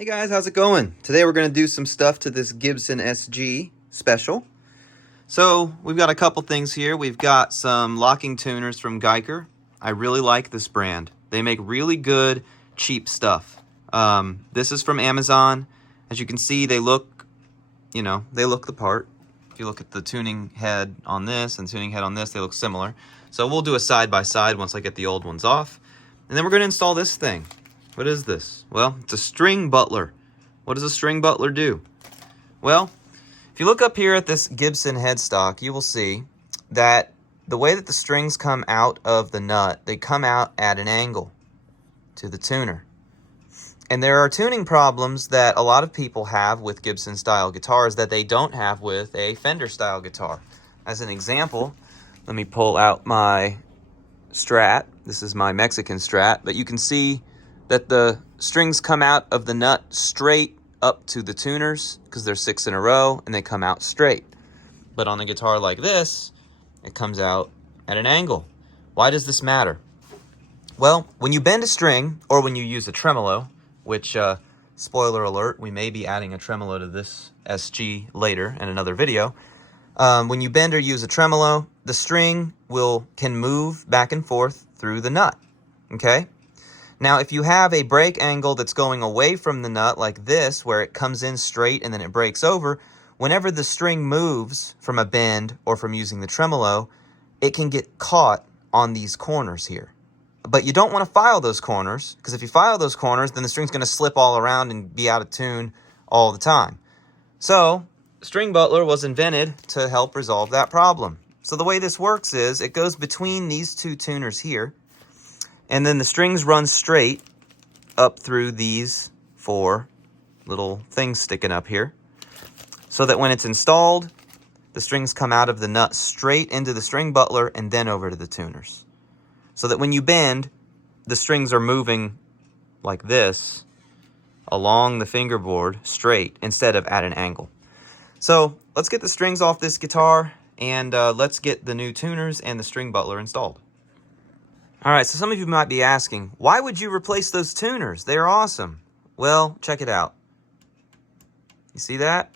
Hey guys, how's it going? Today we're going to do some stuff to this Gibson SG Special. So we've got a couple things here. We've got some locking tuners from Guyker. I really like this brand. They make really good, cheap stuff. This is from Amazon. As you can see, they look, they look the part. If you look at the tuning head on this and tuning head on this, they look similar. So we'll do a side-by-side once I get the old ones off. And then we're going to install this thing. What is this? Well, it's a string Butler. What does a string Butler do? Well, if you look up here at this Gibson headstock, you will see that the way that the strings come out of the nut, they come out at an angle to the tuner. And there are tuning problems that a lot of people have with Gibson style guitars that they don't have with a Fender style guitar. As an example, let me pull out my Strat. This is my Mexican Strat, but you can see that the strings come out of the nut straight up to the tuners because they're 6 in a row and they come out straight. But on a guitar like this, it comes out at an angle. Why does this matter? Well, when you bend a string or when you use a tremolo, which, spoiler alert, we may be adding a tremolo to this SG later in another video. When you bend or use a tremolo, the string can move back and forth through the nut, okay? Now, if you have a break angle that's going away from the nut like this, where it comes in straight and then it breaks over, whenever the string moves from a bend or from using the tremolo, it can get caught on these corners here. But you don't want to file those corners, because if you file those corners, then the string's going to slip all around and be out of tune all the time. So, String Butler was invented to help resolve that problem. So the way this works is, it goes between these two tuners here, and then the strings run straight up through these 4 little things sticking up here. So that when it's installed, the strings come out of the nut straight into the string butler and then over to the tuners. So that when you bend, the strings are moving like this along the fingerboard straight instead of at an angle. So let's get the strings off this guitar and let's get the new tuners and the string butler installed. All right, so some of you might be asking, why would you replace those tuners? They're awesome. Well, check it out. You see that?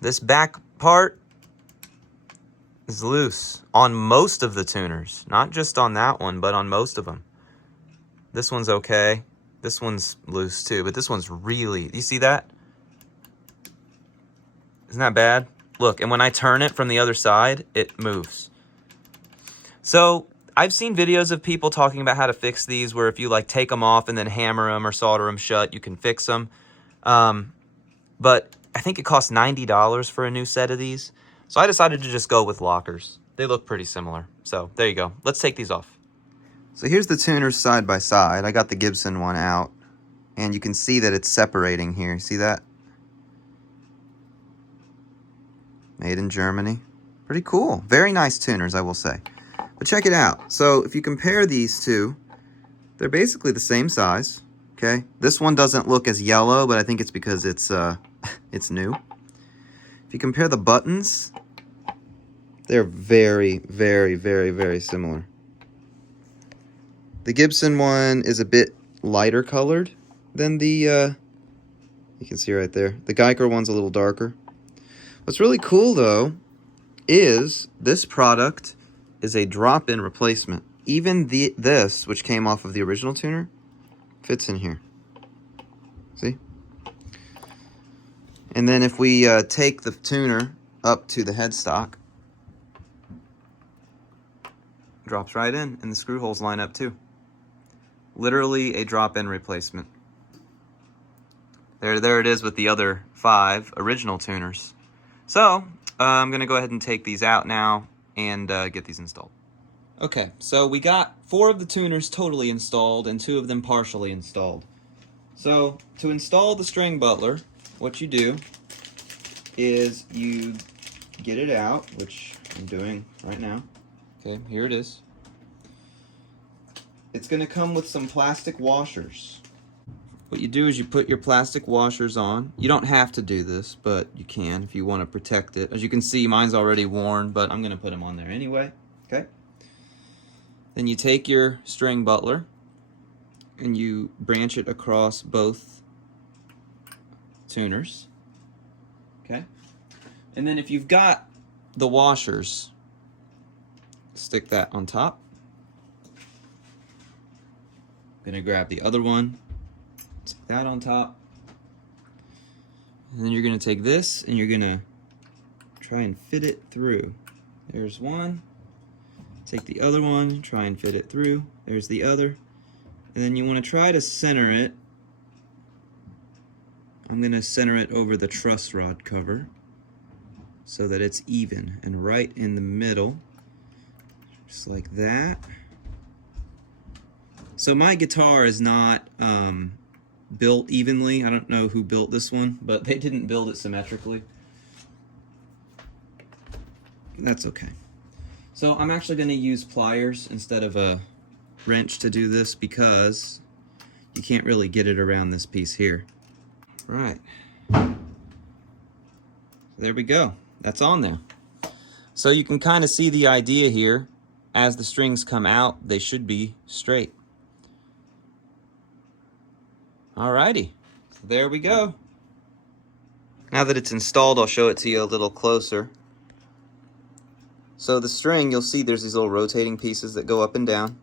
This back part is loose on most of the tuners. Not just on that one, but on most of them. This one's okay. This one's loose too, but this one's really, you see that? Isn't that bad? Look, and when I turn it from the other side, it moves. So, I've seen videos of people talking about how to fix these, where if you like take them off and then hammer them or solder them shut, you can fix them. But I think it costs $90 for a new set of these. So I decided to just go with lockers. They look pretty similar. So there you go. Let's take these off. So here's the tuners side by side. I got the Gibson one out, and you can see that it's separating here. See that? Made in Germany. Pretty cool. Very nice tuners, I will say. But check it out. So if you compare these two, they're basically the same size. Okay, this one doesn't look as yellow, but I think it's because it's new. If you compare the buttons, they're very, very, very, very similar. The Gibson one is a bit lighter colored than the, you can see right there. The Guyker one's a little darker. What's really cool, though, is this product is a drop-in replacement. Even this, which came off of the original tuner, fits in here. See? And then if we take the tuner up to the headstock, drops right in, and the screw holes line up too. Literally a drop-in replacement. There it is with the other 5 original tuners. So, I'm going to go ahead and take these out now and get these installed. Okay, so we got 4 of the tuners totally installed and 2 of them partially installed. So, to install the string butler, what you do is you get it out, which I'm doing right now. Okay, here it is. It's going to come with some plastic washers. What you do is you put your plastic washers on. You don't have to do this, but you can if you want to protect it. As you can see, mine's already worn, but I'm going to put them on there anyway. Okay. Then you take your string butler and you branch it across both tuners. Okay. And then if you've got the washers, stick that on top. Gonna grab the other one, stick that on top. And then you're gonna take this and you're gonna try and fit it through. There's one. Take the other one, try and fit it through. There's the other. And then you wanna try to center it. I'm gonna center it over the truss rod cover so that it's even and right in the middle, just like that. So my guitar is not built evenly. I don't know who built this one, but they didn't build it symmetrically. That's okay. So I'm actually gonna use pliers instead of a wrench to do this because you can't really get it around this piece here. Right. There we go. That's on there. So you can kind of see the idea here. As the strings come out, they should be straight. Alrighty. So there we go. Now that it's installed, I'll show it to you a little closer. So the string, you'll see there's these little rotating pieces that go up and down.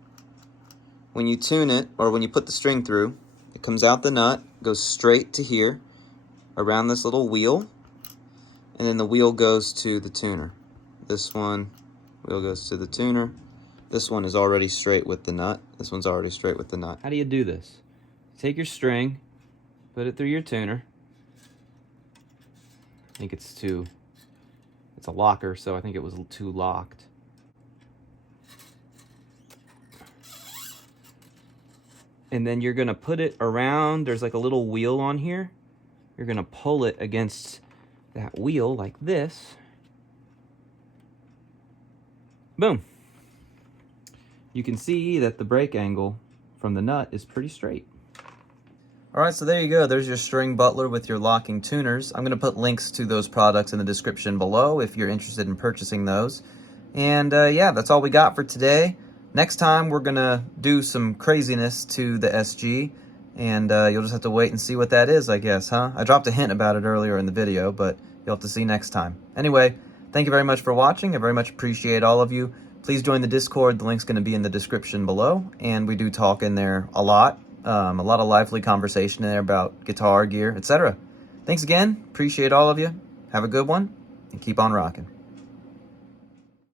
When you tune it, or when you put the string through, it comes out the nut, goes straight to here, around this little wheel, and then the wheel goes to the tuner. This one, wheel goes to the tuner. This one is already straight with the nut. This one's already straight with the nut. How do you do this? Take your string, put it through your tuner. I think it's a locker, so I think it was too locked. And then you're gonna put it around, there's like a little wheel on here. You're gonna pull it against that wheel like this. Boom. You can see that the break angle from the nut is pretty straight. All right, so there you go. There's your string Butler with your locking tuners. I'm gonna put links to those products in the description below if you're interested in purchasing those. And yeah, that's all we got for today. Next time, we're gonna do some craziness to the SG, and you'll just have to wait and see what that is, I guess, huh? I dropped a hint about it earlier in the video, but you'll have to see next time. Anyway, thank you very much for watching. I very much appreciate all of you. Please join the Discord. The link's gonna be in the description below, and we do talk in there a lot of lively conversation in there about guitar, gear, etc. Thanks again. Appreciate all of you. Have a good one, and keep on rocking.